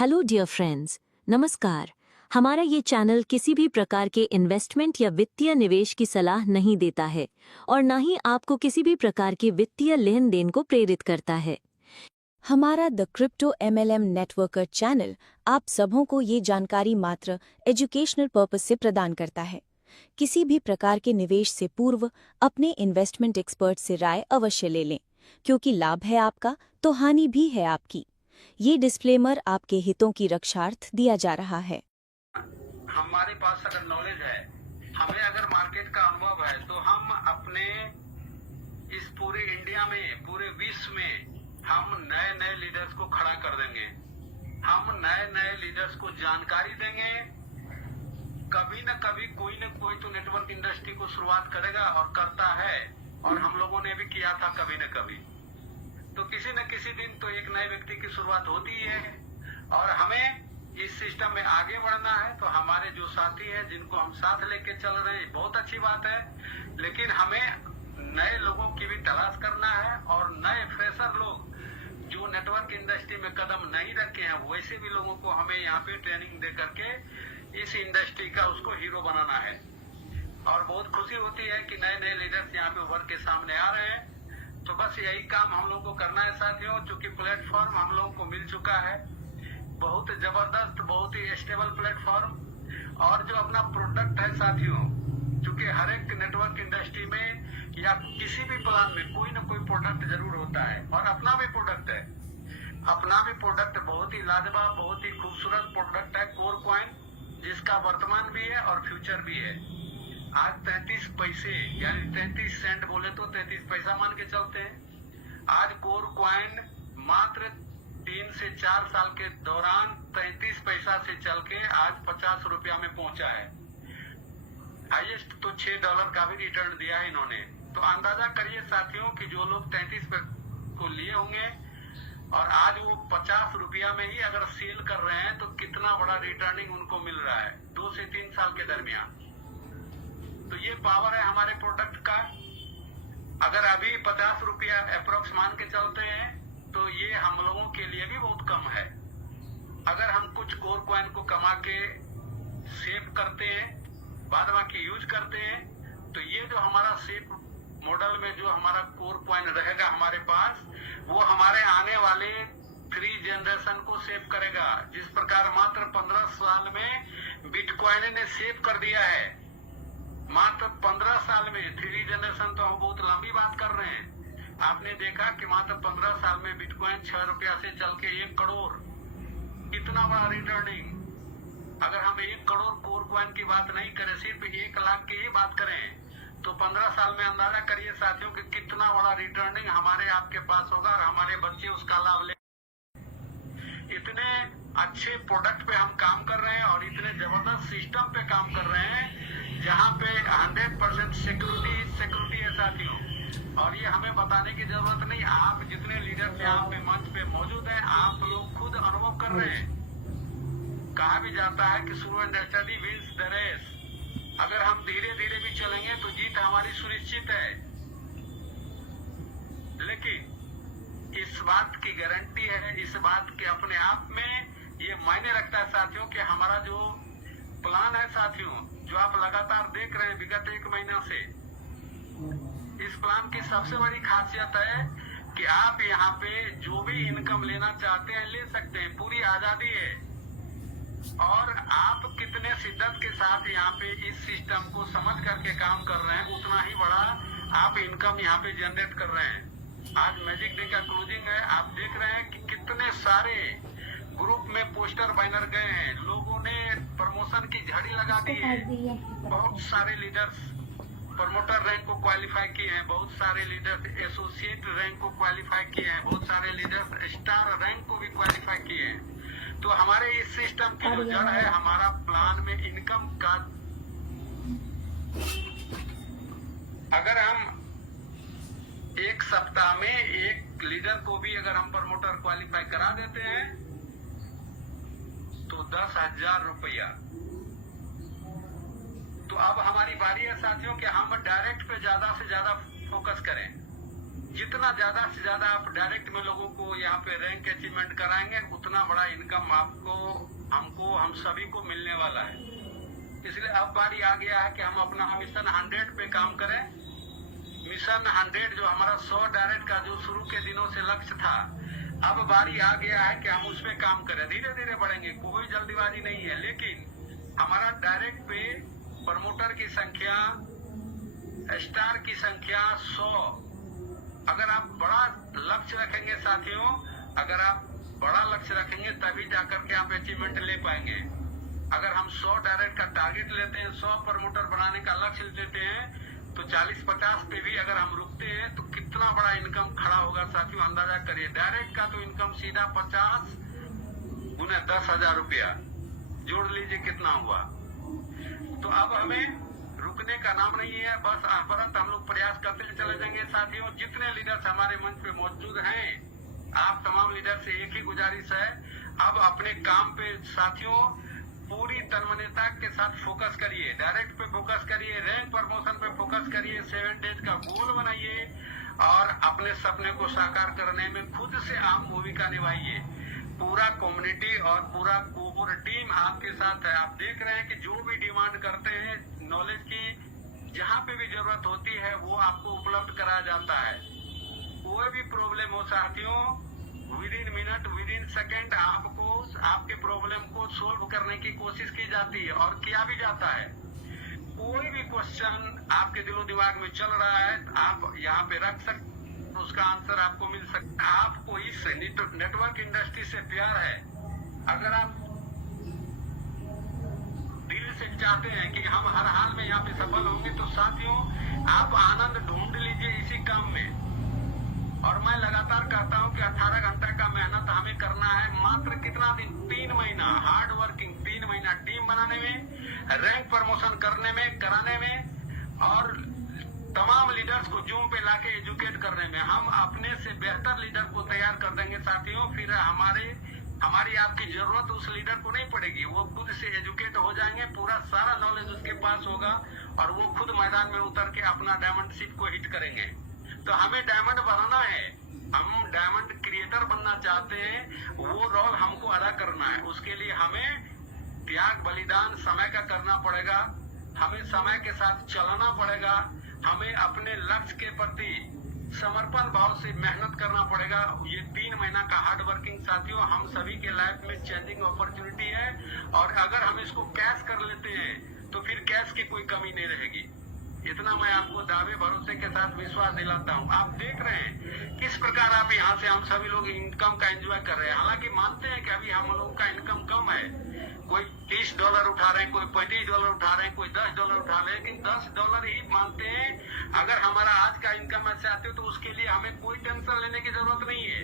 Hello dear friends, नमस्कार। हमारा ये चैनल किसी भी प्रकार के इन्वेस्टमेंट या वित्तीय निवेश की सलाह नहीं देता है और ना ही आपको किसी भी प्रकार के वित्तीय लेन देन को प्रेरित करता है। हमारा the crypto MLM networker channel आप सबों को ये जानकारी मात्र एजुकेशनल पर्पस से प्रदान करता है। किसी भी प्रकार के निवेश से पूर्व अपने इन्वेस्टमेंट एक्सपर्ट से राय अवश्य ले लें, क्योंकि लाभ है आपका तो हानि भी है आपकी। ये डिस्क्लेमर आपके हितों की रक्षार्थ दिया जा रहा है। हमारे पास अगर नॉलेज है, हमें अगर मार्केट का अनुभव है, तो हम अपने इस पूरे इंडिया में, पूरे विश्व में हम नए नए लीडर्स को खड़ा कर देंगे। हम नए नए लीडर्स को जानकारी देंगे। कभी न कभी कोई न कोई तो नेटवर्क इंडस्ट्री को शुरुआत करेगा और करता है, और हम लोगों ने भी किया था कभी न कभी। तो किसी न किसी दिन तो एक नए व्यक्ति की शुरुआत होती है और हमें इस सिस्टम में आगे बढ़ना है। तो हमारे जो साथी हैं, जिनको हम साथ लेके चल रहे हैं, बहुत अच्छी बात है, लेकिन हमें नए लोगों की भी तलाश करना है और नए फ्रेशर लोग जो नेटवर्क इंडस्ट्री में कदम नहीं रखे हैं, वैसे भी लोगों को हमें यहाँ पे ट्रेनिंग दे करके इस इंडस्ट्री का उसको हीरो बनाना है। और बहुत खुशी होती है कि नए नए लीडर्स यहाँ पे उभर के सामने आ रहे हैं। तो बस यही काम हम लोगों को करना है साथियों, क्योंकि प्लेटफॉर्म हम लोगों को मिल चुका है, बहुत जबरदस्त, बहुत ही स्टेबल प्लेटफॉर्म। और जो अपना प्रोडक्ट है साथियों, क्योंकि हर एक नेटवर्क इंडस्ट्री में या किसी भी प्लान में कोई ना कोई प्रोडक्ट जरूर होता है, और अपना भी प्रोडक्ट है। अपना भी प्रोडक्ट बहुत ही लाजवाब, बहुत ही खूबसूरत प्रोडक्ट है, कोर कॉइन, जिसका वर्तमान भी है और फ्यूचर भी है। आज 33 पैसे यानी 33 सेंट बोले तो 33 पैसा मान के चलते हैं। आज कोर कॉइन मात्र 3 से 4 साल के दौरान 33 पैसा से चल के आज 50 रुपया में पहुंचा है। हाईएस्ट तो $6 का भी रिटर्न दिया है इन्होंने। तो अंदाजा करिए साथियों कि जो लोग 33 को लिए होंगे और आज वो 50 रुपया में ही अगर सेल कर रहे हैं, तो कितना बड़ा रिटर्निंग उनको मिल रहा है 2 से 3 साल के दरमियान। तो ये पावर है हमारे प्रोडक्ट का। अगर अभी 50 रुपया अप्रोक्स मान के चलते हैं, तो ये हम लोगों के लिए भी बहुत कम है। अगर हम कुछ कोर कॉइन को कमा के सेव करते हैं, बाद बाकी यूज करते हैं, तो ये जो हमारा सेव मॉडल में जो हमारा कोर कॉइन रहेगा हमारे पास, वो हमारे आने वाले 3 जनरेशन को सेव करेगा। जिस प्रकार मात्र 15 साल में बिटकॉइन ने सेव कर दिया है, मात्र 15 साल में 3 जनरेशन, तो हम बहुत लंबी बात कर रहे हैं। आपने देखा कि मात्र 15 साल में बिटकॉइन 6 रुपया से चल के 1 करोड़, कितना बड़ा रिटर्निंग। अगर हम 1 करोड़ कोर कॉइन की बात नहीं करें, सिर्फ 1 लाख की ही बात करें, तो 15 साल में अंदाजा करिए साथियों कि कितना बड़ा रिटर्निंग हमारे आपके पास होगा और हमारे बच्चे उसका लाभ ले। इतने अच्छे प्रोडक्ट पे हम काम कर रहे हैं और इतने जबरदस्त सिस्टम पे काम कर रहे हैं, जहाँ पे 100% सिक्योरिटी है साथियों। और ये हमें बताने की जरूरत नहीं, आप जितने लीडर्स यहाँ पे मंच पे मौजूद हैं, आप लोग खुद अनुभव कर रहे हैं। कहा भी जाता है कि slow and study wins the race. अगर हम धीरे धीरे भी चलेंगे तो जीत हमारी सुनिश्चित है, लेकिन इस बात की गारंटी है, इस बात के अपने आप में ये मायने रखता है साथियों कि हमारा जो प्लान है साथियों, जो आप लगातार देख रहे हैं विगत 1 महीना से, इस प्लान की सबसे बड़ी खासियत है कि आप यहाँ पे जो भी इनकम लेना चाहते हैं ले सकते हैं, पूरी आजादी है। और आप कितने शिद्दत के साथ यहाँ पे इस सिस्टम को समझ करके काम कर रहे हैं, उतना ही बड़ा आप इनकम यहाँ पे जनरेट कर रहे हैं। आज मैजिक डे का क्लोजिंग है, आप देख रहे हैं कि कितने सारे ग्रुप में पोस्टर बैनर गए हैं, लोगों ने प्रमोशन की झड़ी लगा दी है। बहुत सारे लीडर्स प्रमोटर रैंक को क्वालिफाई किए हैं, बहुत सारे लीडर्स एसोसिएट रैंक को क्वालिफाई किए हैं, बहुत सारे लीडर्स स्टार रैंक को भी क्वालिफाई किए हैं। तो हमारे इस सिस्टम की जो जड़ है, हमारा प्लान में इनकम का, अगर हम 1 सप्ताह में 1 लीडर को भी अगर हम प्रमोटर क्वालिफाई करा देते हैं, तो 10,000 रुपया। तो अब हमारी बारी है साथियों कि हम डायरेक्ट पे ज्यादा से ज्यादा फोकस करें। जितना ज्यादा से ज्यादा आप डायरेक्ट में लोगों को यहाँ पे रैंक अचीवमेंट कराएंगे, उतना बड़ा इनकम आपको, हमको, हम सभी को मिलने वाला है। इसलिए अब बारी आ गया है कि हम अपना मिशन 100 पे काम करें। मिशन 100 जो हमारा 100 डायरेक्ट का जो शुरू के दिनों से लक्ष्य था, अब बारी आ गया है कि हम उस पे काम करें। धीरे धीरे बढ़ेंगे, कोई जल्दीबाजी नहीं है, लेकिन हमारा डायरेक्ट पे प्रमोटर की संख्या, स्टार की संख्या 100। अगर आप बड़ा लक्ष्य रखेंगे साथियों, अगर आप बड़ा लक्ष्य रखेंगे तभी जाकर के आप अचीवमेंट ले पाएंगे। अगर हम 100 डायरेक्ट का टारगेट लेते हैं, 100 प्रमोटर बनाने का लक्ष्य लेते हैं, तो 40-50 पे भी अगर हम रुकते हैं तो कितना बड़ा इनकम खड़ा होगा साथियों, अंदाजा करिए। डायरेक्ट का तो इनकम सीधा 50 गुना 10,000 रुपया, जोड़ लीजिए कितना हुआ। तो अब हमें रुकने का नाम नहीं है, बस अनवरत हम लोग प्रयास करते चले जाएंगे साथियों। जितने लीडर्स हमारे मंच पे मौजूद हैं, आप तमाम लीडर से एक ही गुजारिश है, अब अपने काम पे साथियों पूरी तन्मयता के साथ फोकस करिए। डायरेक्ट पे फोकस करिए, रैंक प्रमोशन पे फोकस करिए, 7 डेज का गोल बनाइए और अपने सपने को साकार करने में खुद से अहम भूमिका निभाइए। पूरा कम्युनिटी और पूरा कोर टीम आपके साथ है। आप देख रहे हैं कि जो भी डिमांड करते हैं नॉलेज की, जहाँ पे भी जरूरत होती है वो आपको उपलब्ध कराया जाता है। कोई भी प्रॉब्लम हो साथियों, with in minute, with in second आपको आपके प्रॉब्लम को सोल्व करने की कोशिश की जाती है और किया भी जाता है। कोई भी क्वेश्चन आपके दिलो दिमाग में चल रहा है, आप यहाँ पे रख सकते, उसका आंसर आपको मिल सकता है। आपको इस नेटवर्क इंडस्ट्री से प्यार है, अगर आप दिल से चाहते हैं कि हम हर हाल में यहाँ पे सफल होंगे, तो साथियों आप आनंद ढूंढ लीजिए इसी काम में। और मैं लगातार कहता हूँ कि 18 घंटा का मेहनत हमें करना है। मात्र कितना दिन, 3 महीना हार्ड वर्किंग, 3 महीना टीम बनाने में, रैंक प्रमोशन करने में, कराने में और तमाम लीडर्स को जूम पे लाके एजुकेट करने में। हम अपने से बेहतर लीडर को तैयार कर देंगे साथियों। फिर हमारी आपकी जरूरत उस लीडर को नहीं पड़ेगी, वो खुद से एजुकेट हो जाएंगे, पूरा सारा नॉलेज उसके पास होगा और वो खुद मैदान में उतर के अपना डायमंड शिप को हिट करेंगे। तो हमें डायमंड बनाना है, हम डायमंड क्रिएटर बनना चाहते हैं, वो रोल हमको अदा करना है। उसके लिए हमें त्याग, बलिदान समय का करना पड़ेगा, हमें समय के साथ चलना पड़ेगा, हमें अपने लक्ष्य के प्रति समर्पण भाव से मेहनत करना पड़ेगा। ये 3 महीना का हार्ड वर्किंग साथियों हम सभी के लाइफ में चेंजिंग अपॉर्चुनिटी है, और अगर हम इसको कैश कर लेते हैं तो फिर कैश की कोई कमी नहीं रहेगी। इतना मैं आपको दावे भरोसे के साथ विश्वास दिलाता हूँ। आप देख रहे हैं किस प्रकार आप यहाँ से हम सभी लोग इनकम का एंजॉय कर रहे हैं। हालांकि मानते हैं कि अभी हम लोगों का इनकम कम है, कोई $30 उठा रहे हैं, कोई $35 उठा रहे हैं, कोई $10 उठा रहे हैं, लेकिन $10 ही मानते हैं। अगर हमारा आज का इनकम ऐसे आते हो तो उसके लिए हमें कोई टेंशन लेने की जरूरत नहीं है।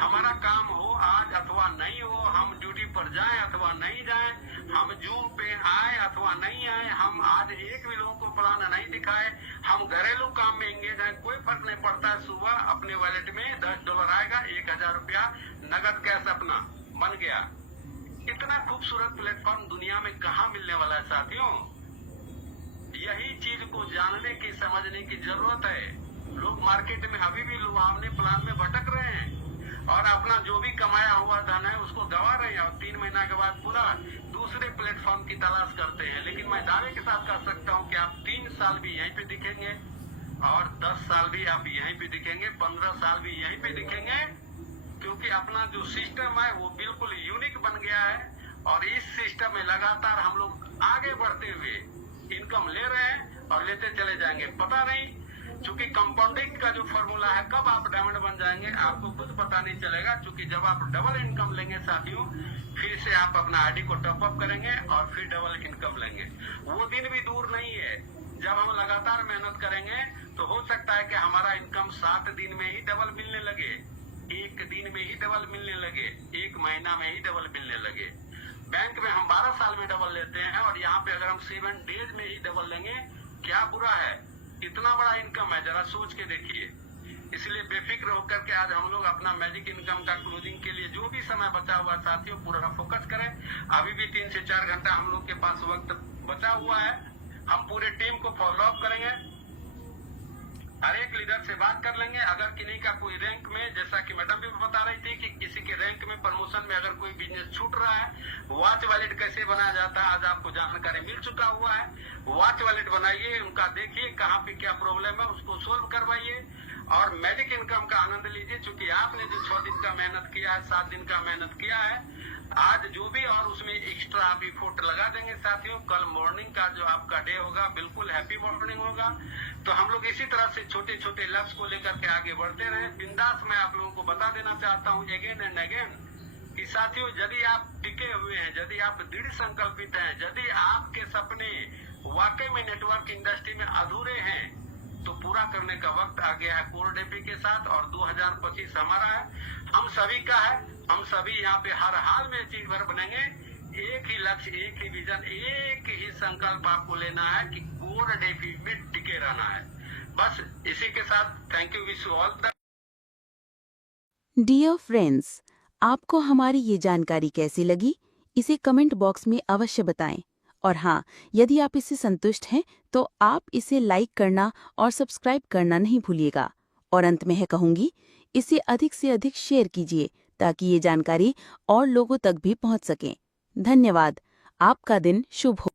हमारा काम हो आज अथवा नहीं हो, हम ड्यूटी पर जाएं अथवा नहीं जाएं, हम जूम पे आए अथवा नहीं आए, हम आज एक भी लोगों को प्लान नहीं दिखाए, हम घरेलू काम में एंगेज हैं, कोई फर्क नहीं पड़ता है। सुबह अपने वॉलेट में $10 आएगा, 1,000 रुपया नगद कैश अपना बन गया। इतना खूबसूरत प्लेटफॉर्म दुनिया में कहाँ मिलने वाला है साथियों। यही चीज को जानने की, समझने की जरूरत है। लोग मार्केट में अभी भी लुभावने प्लान में भटक रहे हैं और अपना जो भी कमाया हुआ धन है उसको गवा रहे हैं और 3 महीना के बाद पुनः दूसरे प्लेटफॉर्म की तलाश करते हैं। लेकिन मैं दावे के साथ कह सकता हूं कि आप 3 साल भी यहीं पे दिखेंगे और 10 साल भी आप यहीं पे दिखेंगे, 15 साल भी यहीं पे दिखेंगे, क्योंकि अपना जो सिस्टम है वो बिल्कुल यूनिक बन गया है। और इस सिस्टम में लगातार हम लोग आगे बढ़ते हुए इनकम ले रहे हैं और लेते चले जाएंगे। पता नहीं, चूंकि कंपाउंडिंग का जो फॉर्मूला है, कब आप डायमंड बन जाएंगे आपको खुद पता नहीं चलेगा। चूंकि जब आप डबल इनकम लेंगे साथियों, फिर से आप अपना आईडी को टॉप अप करेंगे और फिर डबल इनकम लेंगे। वो दिन भी दूर नहीं है जब हम लगातार मेहनत करेंगे तो हो सकता है कि हमारा इनकम 7 दिन में ही डबल मिलने लगे, 1 दिन में ही डबल मिलने लगे, 1 महीना में ही डबल मिलने लगे। बैंक में हम 12 साल में डबल लेते हैं और यहाँ पे अगर हम 7 डेज में ही डबल लेंगे, क्या बुरा है? इतना बड़ा इनकम है, जरा सोच के देखिए। इसलिए बेफिक्र होकर के आज हम लोग अपना मैजिक इनकम का क्लोजिंग के लिए जो भी समय बचा हुआ साथियों पूरा फोकस करें। अभी भी 3 से 4 घंटा हम लोग के पास वक्त बचा हुआ है। हम पूरे टीम को फॉलो अप करेंगे हर एक लीडर से बात कर लेंगे। अगर किन्हीं का कोई रैंक में, जैसा कि मैडम भी बता रही थी कि किसी के रैंक में प्रमोशन में अगर कोई बिजनेस छूट रहा है, वॉच वॉलेट कैसे बनाया जाता है आज आपको जानकारी मिल चुका हुआ है। वॉच वॉलेट बनाइए, उनका देखिए कहाँ पे क्या प्रॉब्लम है, उसको सोल्व करवाइए और मैजिक इनकम का आनंद लीजिए। चूंकि आपने जो 6 दिन का मेहनत किया है, 7 दिन का मेहनत किया है, आज जो भी और उसमें एक्स्ट्रा आप इफोर्ट लगा देंगे साथियों, कल मॉर्निंग का जो आपका डे होगा बिल्कुल हैप्पी मॉर्निंग होगा। तो हम लोग इसी तरह से छोटे छोटे लक्ष्य को लेकर के आगे बढ़ते रहे। बिंदास मैं आप लोगों को बता देना चाहता हूँ अगेन एंड अगेन कि साथियों, यदि आप टिके हुए हैं, यदि आप दृढ़ संकल्पित हैं, यदि आपके सपने वाकई में नेटवर्क इंडस्ट्री में अधूरे हैं, तो पूरा करने का वक्त आ गया है कोर डेपी के साथ। और 2025 हमारा है, हम सभी का है। हम सभी यहाँ पे हर हाल में अचीवर बनेंगे। एक ही लक्ष्य, एक ही विजन, एक ही संकल्प आपको लेना है कि कोर डेपी में टिके रहना है। बस इसी के साथ thank you, wish you all the. Dear friends, आपको हमारी ये जानकारी कैसी लगी, इसे कमेंट बॉक्स में अवश्य बताएं। और हाँ, यदि आप इससे संतुष्ट हैं तो आप इसे लाइक करना और सब्सक्राइब करना नहीं भूलिएगा। और अंत में कहूँगी, इसे अधिक से अधिक शेयर कीजिए ताकि ये जानकारी और लोगों तक भी पहुँच सके। धन्यवाद। आपका दिन शुभ हो।